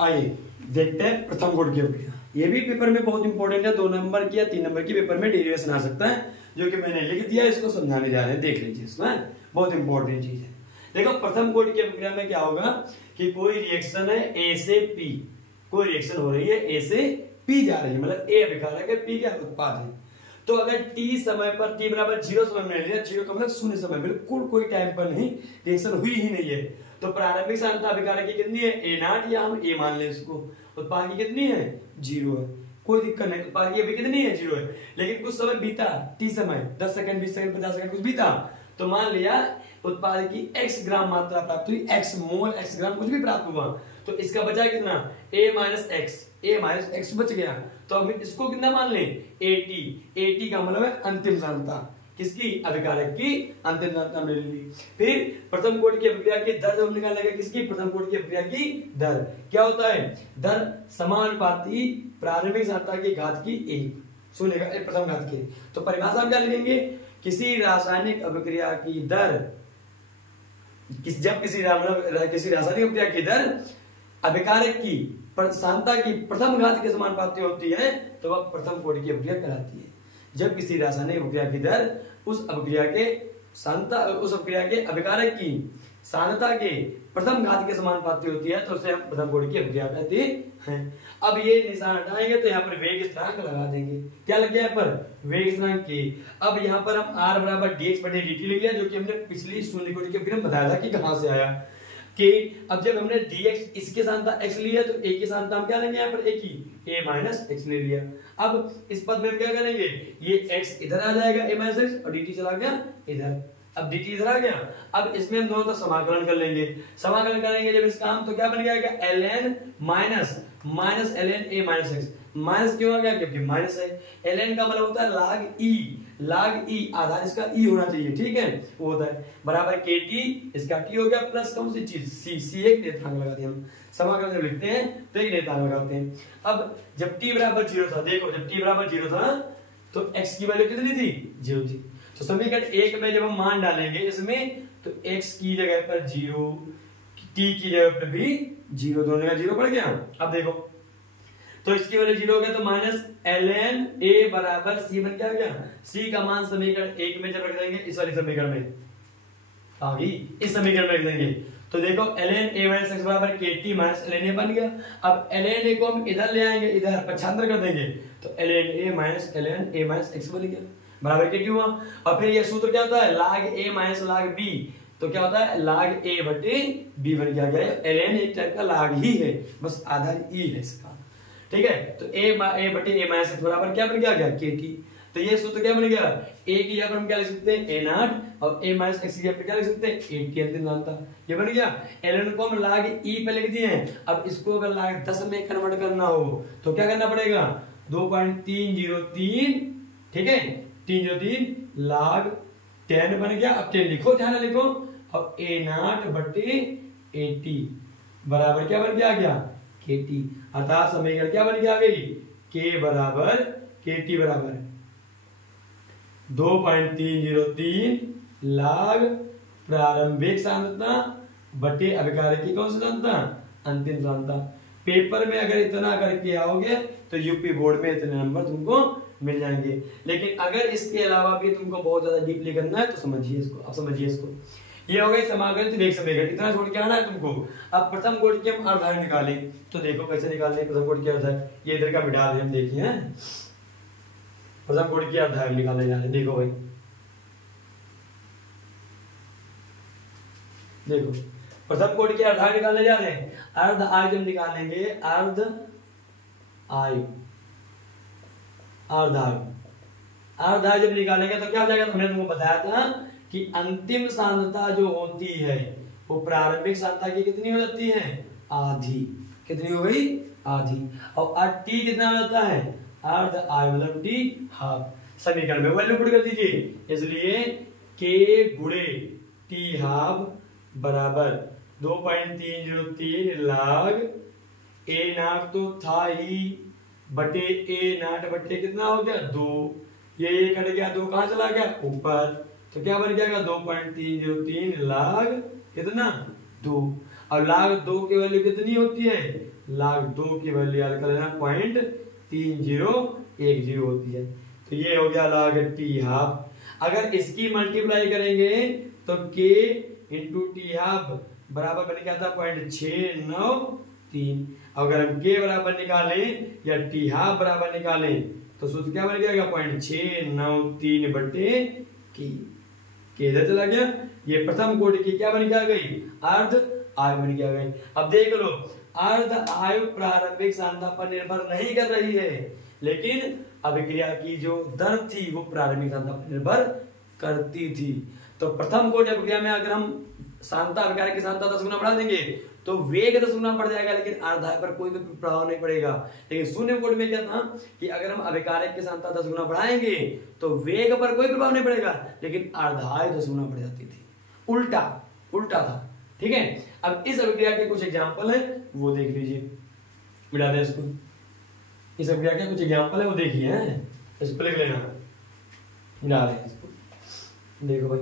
आइए देखते हैं प्रथम कोटि की अभिक्रिया। ये भी पेपर में बहुत इंपॉर्टेंट है, 2 नंबर की या 3 नंबर की पेपर में डेरिवेशन आ सकता है, जो कि मैंने लिख दिया, इसको समझाने जा रहे हैं, देख लीजिए, इसमें बहुत इंपॉर्टेंट चीज है। देखो प्रथम कोटि की अभिक्रिया में क्या होगा कि कोई रिएक्शन है ए से पी, कोई रिएक्शन हो रही है ए से पी जा रही है, मतलब ए अभिकारक है, पी क्या उत्पाद है। तो अगर टी समय पर, टी बराबर 0 समय में लिया, 0 का मतलब शून्य समय, बिल्कुल कोई टाइम पर नहीं, रिएक्शन हुई ही नहीं है, तो प्रारंभिक सांद्रता अभिकारक की कितनी है, ए नॉट, या हम ए मान लें इसको। उत्पाद की कितनी है, 0 है, कोई दिक्कत नहीं, उत्पाद की अभी कितनी है, 0 है। लेकिन कुछ समय बीता, टी समय 10 सेकंड 20 सेकंड 50 सेकंड कुछ बीता, तो मान लिया उत्पाद की x ग्राम मात्रा प्राप्त हुई, x मोल, x ग्राम कुछ भी प्राप्त हुआ, तो इसका बचा कितना, a माइनस एक्स बच गया। तो हम इसको कितना मान लें, AT का मतलब है अंतिम सांद्रता, किसकी, अभिकारक की अंतिम सांद्रता मिल ली। फिर प्रथम कोटि की अभिक्रिया की दर जब निकालेंगे, किसकी, प्रथम कोटि की अभिक्रिया की दर क्या होता है, दर समानुपाती प्रारंभिक सांद्रता की घात की 1, सुनेगा प्रथम घात की। तो परिभाषा हम क्या लिखेंगे, किसी रासायनिक अभिक्रिया की दर, जब किसी रासायनिक अभिक्रिया की दर अभिकारक की सांद्रता की प्रथम घात के समानुपाती होती है, तो वह प्रथम कोटि की अभिक्रिया कहलाती है। जब किसी रासायनिक अभिक्रिया की दर उस अभिक्रिया के अभिकारक की सांद्रता के प्रथम घात के समानुपाती होती है, तो उसे हम प्रथम कोटि की अभिक्रिया कहते हैं। अब ये निशान हटाएंगे तो यहाँ पर वेग स्थिरांक लगा देंगे, क्या लग गया यहाँ पर, वेग स्थिरांक के। अब यहाँ पर हम r बराबर dx बटे dt लिख लिया, जो कि हमने पिछली शून्य कोटि के अभिक्रिया में बताया था कि कहां से आया, कि अब जब हमने dx इसके सांद्रता x लिया, तो a की सांद्रता हम क्या लेंगे यहाँ पर, a की a माइनस x ले लिया। अब इस पद में हम क्या करेंगे, ये x इधर आ जाएगा a माइनस x, और dt चला गया इधर, अब dt इधर आ गया। अब इसमें हम दोनों तरफ समाकलन कर लेंगे, समाकलन करेंगे जब इसका हम, तो क्या बन जाएगा, ln minus ln a minus x, minus क्यों आ गया, क्योंकि माइनस है। ln का मतलब होता है log e, आधार इसका e होना चाहिए, ठीक है, वो होता है बराबर kt, इसका t हो गया, प्लस कौन सी चीज, c एक नेत्रांक लगा दिया हम, समाकलन जब लिखते हैं तो एक नेत्रांक लगाते हैं। अब जब t बराबर 0 था, देखो जब t बराबर 0 था तो x की वैल्यू कितनी थी, 0 थी। तो समीकरण 1 में जब हम मान डालेंगे इसमें, तो x की जगह पर 0, t की जगह पर भी 0, दोनों जगह 0 पड़ गया। अब देखो तो इसकी वैल्यू 0 हो गया, तो माइनस ln a बराबर c बन क्या गया, c का मान समीकरण 1 में जब रख देंगे, इस वाले समीकरण में आ गई, इस समीकरण में रख देंगे, तो देखो ln a माइनस x बराबर kt माइनस ln a बन गया। अब ln a को हम इधर ले आएंगे, इधर पक्षांतर कर देंगे, तो ln a minus ln a minus x बन गया, बराबर kt हुआ। और फिर ये सूत्र क्या होता है, log a minus log b, तो क्या होता है, log a बटे b बन गया, ln एक टाइप का log ही है, बस आधार e है इसका, ठीक है। तो a बटे a माइनस x बराबर क्या बन गया, kt। तो ये सूत्र क्या बन गया, a की जगह पर हम क्या लिख सकते हैं, a नॉट, और a माइनस x की जगह पर क्या लिख सकते हैं, kt अंतिम सांद्रता, ये बन गया। ln को हम log e पे लिख दिए हैं। अब इसको अगर log 10 में कन्वर्ट करना हो तो क्या करना पड़ेगा, 2.303, ठीक है, 303 log 10 बन गया। अब 10 लिखो, ध्यान लिखो, और a नॉट बटे 80 बराबर क्या बन गया, kt। अतः समीकरण क्या बन गया, गई k बराबर kt बराबर 2.303 log प्रारंभिक सांद्रता बटे अभिकारक की कौन सी सांद्रता, अंतिम सांद्रता। पेपर में अगर इतना करके आओगे तो यूपी बोर्ड में इतने नंबर तुमको मिल जाएंगे। लेकिन अगर इसके अलावा भी तुमको बहुत ज्यादा डीपली करना है तो समझिए इसको, अब समझिए इसको। ये हो गई समाकलन, एक समीकरण, इतना छोड़ के आना है तुमको। अब प्रथम कोटि के हम अर्धांग निकालें, तो देखो कैसे निकालने प्रथम कोटि के अर्धांग, ये इधर का बिठा दे, हम देखिए प्रथम कोटि के अर्धांग निकालने जा रहे हैं। देखो भाई, देखो प्रथम कोटि के अर्धांग निकालने जा रहे हैं। अर्ध आय जब निकालेंगे, अर्ध आय जब निकालेंगे तो क्या हो जाएगा, हमने तुमको बताया था कि अंतिम सांद्रता जो होती है वो प्रारंभिक सांद्रता की कितनी हो जाती है, आधी। कितनी हो गई, आधी। और टी कितना हो जाता है, अर्ध आय मतलब टी हाफ। समीकरण में वैल्यू पुट कर दीजिए, इसलिए के गुणे टी हाफ बराबर 2.303 log a नॉट तो था ही बटे a नॉट बटे कितना हो गया, 2, ये कट गया, 2 कहां चला गया, ऊपर, तो क्या बन जाएगा 2.303 log कितना, 2। और log 2 की वैल्यू कितनी होती है, log 2 की वैल्यू याद कर लेना 0.3010 होती है। तो ये हो गया log t हाफ। अगर इसकी मल्टीप्लाई करेंगे तो k इंटू टी हाफ बराबर बन गया था 0.693। अगर हम k बराबर निकालें या टी हाफ बराबर निकालें तो सूत्र क्या बन जाएगा 0.693 बटे k इधर चला गया। ये प्रथम कोटि की क्या बन गया गई अर्ध आयु बन गया गई। अब देख लो अर्ध आयु प्रारंभिक सांद्रता पर निर्भर नहीं कर रही है, लेकिन अभिक्रिया की जो दर थी वो प्रारंभिक सांद्रता पर निर्भर करती थी। तो प्रथम कोटि अभिक्रिया में अगर हम सांद्रता अभिक्रिया की सांद्रता 10 गुना बढ़ा देंगे तो वेग 10 गुना बढ़ जाएगा, लेकिन अर्ध आयु पर कोई भी प्रभाव नहीं पड़ेगा। लेकिन शून्य कोटि में क्या था कि अगर हम अभिकारक की सांद्रता 10 गुना बढ़ाएंगे तो वेग पर कोई प्रभाव नहीं पड़ेगा, लेकिन अर्ध आयु 10 गुना बढ़ जाती थी। उल्टा था। ठीक है, अब इस अभिक्रिया के कुछ एग्जाम्पल है वो देख लीजिए। मिटा दें इसको। इस अभिक्रिया के कुछ एग्जाम्पल है वो देखिए, इसको लिख लेना। मिटा दें इसको। देखो भाई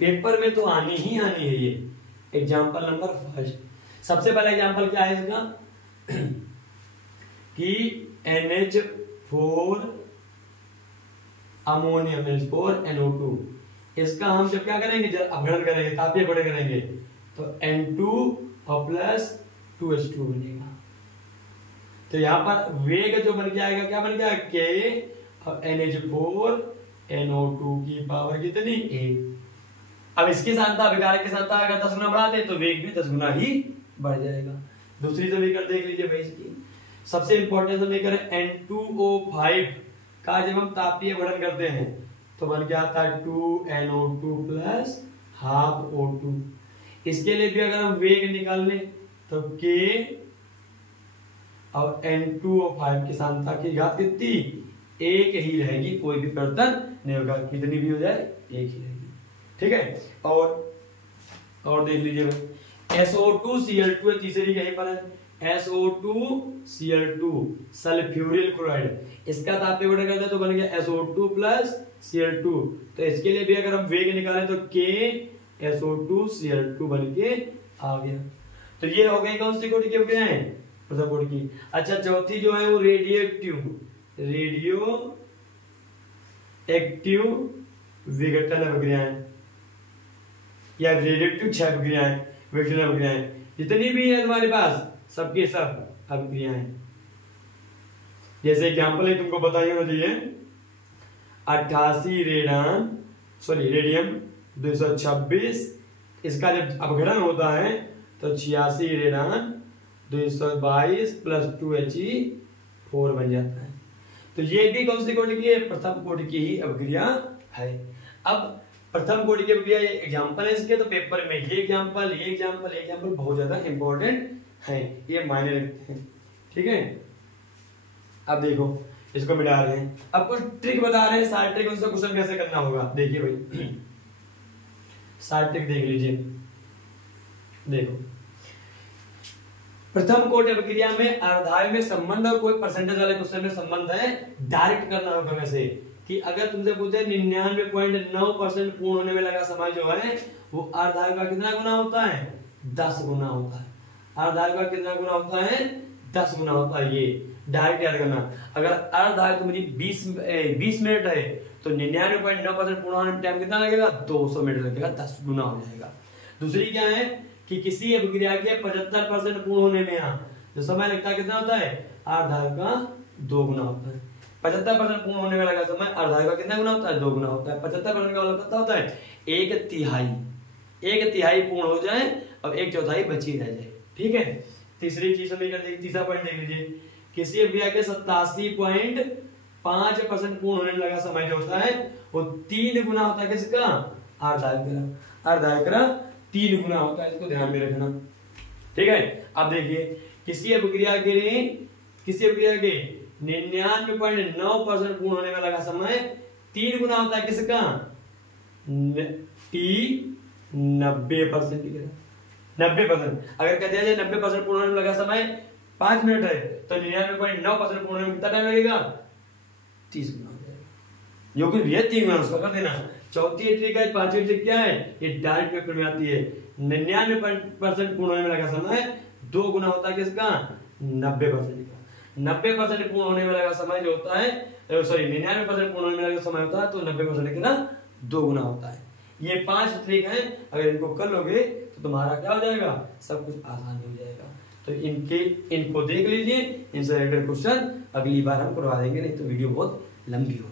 पेपर में तो आनी ही आनी है ये। एग्जाम्पल नंबर फर्स्ट, सबसे पहला एग्जाम्पल क्या है इसका कि NH4 अमोनियम H4 NO2, इसका हम जब क्या करेंगे जब अपघटन करेंगे तापीय अपघटन करेंगे तो N2 और प्लस 2H2 बनेगा। तो यहाँ पर वेग जो बन के आएगा क्या बन गया K और NH4 NO2 की पावर कितनी 1। अब इसकी सांद्रता अभिकारक की सांद्रता अगर 10 गुना बढ़ा दे तो वेग भी 10 गुना ही बढ़ जाएगा। दूसरी समीकरण देख लीजिए भाई इसकी। सबसे इंपॉर्टेंट समीकरण N2O5 का जब हम तापीय अपघटन करते हैं तो बन के आता है 2NO2 प्लस हाफ O2। इसके लिए भी अगर हम वेग निकाल लें तो K और N2O5 की सांद्रता की घात कितनी एक ही रहेगी, कोई भी परिवर्तन नहीं होगा, कितनी भी हो जाए एक ही रहेगी। ठीक है, और देख लीजिए SO2Cl2 तीसरी यहीं पर है SO2Cl2 सल्फ्यूरिल क्लोराइड, इसका तापीय अपघटन करते तो बन गया SO2 प्लस Cl2। तो इसके लिए भी अगर हम वेग निकालें तो K SO2Cl2 बन के आ गया। तो ये हो गई कौन सी कोटि की अभिक्रियाएं प्रथम कोटि की। अच्छा चौथी जो है वो रेडियो एक्टिव विघटन अभिक्रियाएं या रेडियोएक्टिव क्षय अभिक्रियाएं विघटन अभिक्रियाएं जितनी भी है तुम्हारे पास सबके सब अभिक्रियाएं। जैसे एग्जांपल है तुमको बताइए होना चाहिए 88 रेडियम 226, इसका जब अपघटन होता है तो 86 रेडियम 222 प्लस 2He4 बन जाता है। तो ये भी कौन सी कोटि की है प्रथम कोटि की ही अभिक्रिया है। अब प्रथम कोटि की अभिक्रिया ये एग्जांपल है इसके, तो पेपर में ये एग्जांपल बहुत ज्यादा इंपॉर्टेंट है, ये मायने रखते हैं। ठीक है, अब देखो इसको मिटा रहे हैं, अब कुछ ट्रिक बता रहे हैं, सारे ट्रिक उनसे क्वेश्चन कैसे करना होगा। देखिए भाई सारे ट्रिक देख लीजिए। देखो प्रथम कोटि अभिक्रिया में अर्धायु में संबंध और कोई परसेंटेज वाले क्वेश्चन में संबंध है, डायरेक्ट करना होगा। वैसे कि अगर तुमसे पूछे 99.9% पूर्ण होने में लगा समय जो है वो अर्धायु का कितना गुना होता है 10 गुना होता है। अर्धायु का कितना गुना होता है 10 गुना होता है। ये डायरेक्ट याद करना। अगर अर्धायु तुम्हारी 20 मिनट है तो 99.9% पूर्ण होने में टाइम कितना लगेगा 200 मिनट लगेगा, 10 गुना हो जाएगा। दूसरी क्या है कि किसी अभिक्रिया के 75% पूर्ण होने में जो समय लगता है कितना होता है अर्धायु का 2 गुना होता है। 75% पूर्ण होने में लगा समय अर्धायु का कितना गुना होता है 2 गुना होता है। 75% का मतलब कितना होता है 1/3 पूर्ण हो जाए और 1/4 बची रह जाए। ठीक है, तीसरी चीज तीसरा पॉइंट देख लीजिए, किसी अभिक्रिया के 87.5% पूर्ण होने में लगा समय जो होता है वो 3 गुना होता है किसका अर्धायु का 3 गुना होता है, इसको ध्यान में रखना। ठीक है, अब देखिए किसी अभिक्रिया के 99.9% पूर्ण होने में लगा समय 3 गुना होता है किसका T 90%। अगर कह दिया जाए 90% पूर्ण होने में लगा समय 5 मिनट है तो 99.9% पूर्ण होने में कितना टाइम लगेगा 30 गुना हो जाएगा। जो कुछ भी है 3 गुना उसका कर देना। चौथी ट्रिक है, पांचवी ट्रिक क्या है, ये डायरेक्ट पेपर में आती है 99% पूर्ण होने वाला समय 2 गुना होता है किसका? 90% का। 90% पूर्ण होने वाला का समय जो होता है, सॉरी 99% पूर्ण होने वाला का समय होता है तो 90% का 2 गुना होता है। ये 5 ट्रिक है, अगर इनको कर लोगे तो तुम्हारा क्या हो जाएगा, सब कुछ आसान हो जाएगा। तो इनको देख लीजिए, इनसे रिलेटेड क्वेश्चन अगली बार हम करवा देंगे, नहीं तो वीडियो बहुत लंबी हो